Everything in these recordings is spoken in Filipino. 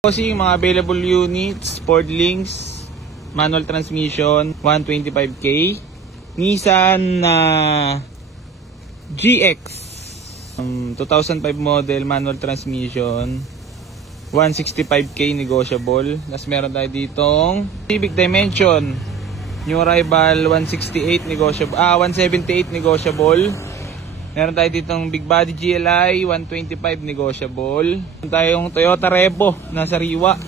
Kasi mga available units, Ford Links, manual transmission, 125k. Nissan GX, 2005 model, manual transmission, 165k negotiable. Tapos meron tayo ditong Civic Dimension, new arrival, 168 negotiable, 178 negotiable. Meron tayo ditong Big Body GLI, 125 negotiable. Meron tayong Toyota Revo na sariwa,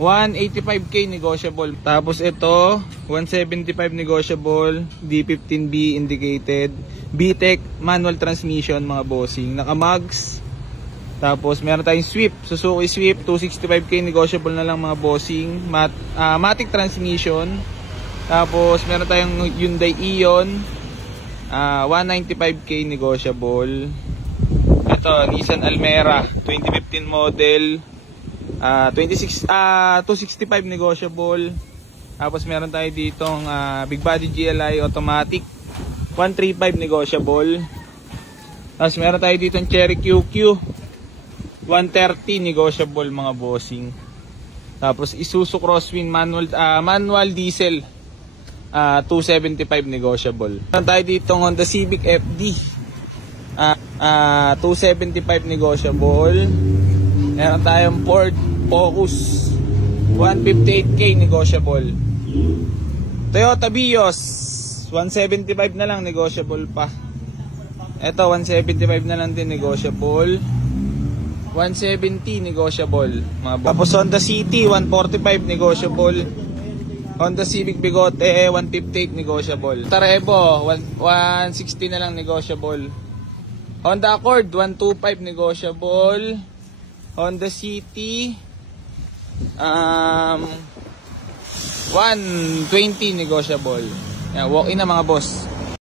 185k negotiable. Tapos ito, 175 negotiable, D15B indicated, VTEC manual transmission mga bossing, naka-mags. Tapos meron tayong Swift, Suzuki Swift, 265k negotiable na lang mga bossing, matic transmission. Tapos meron tayong Hyundai Eon, 195k negotiable. Ito, Nissan Almera 2015 model, 265 negotiable. Tapos meron tayo ditong Big Body GLI automatic, 135 negotiable. Tapos meron tayo ditong Cherry QQ, 130 negotiable mga bossing. Tapos Isuzu Crosswind manual diesel, 275 negotiable. Meron tayo dito Honda Civic FD, 275 negotiable. Meron tayong Ford Focus, 158k negotiable. Toyota Vios, 175 na lang negotiable pa. Ito 175 na lang din negotiable. 170 negotiable. Tapos Honda City, 145 negotiable. Honda Civic Bigote, 158 negotiable. Revo, 160 na lang negotiable. Honda Accord, 125 negotiable. Honda City, 120 negotiable. Yan, walk in na mga boss.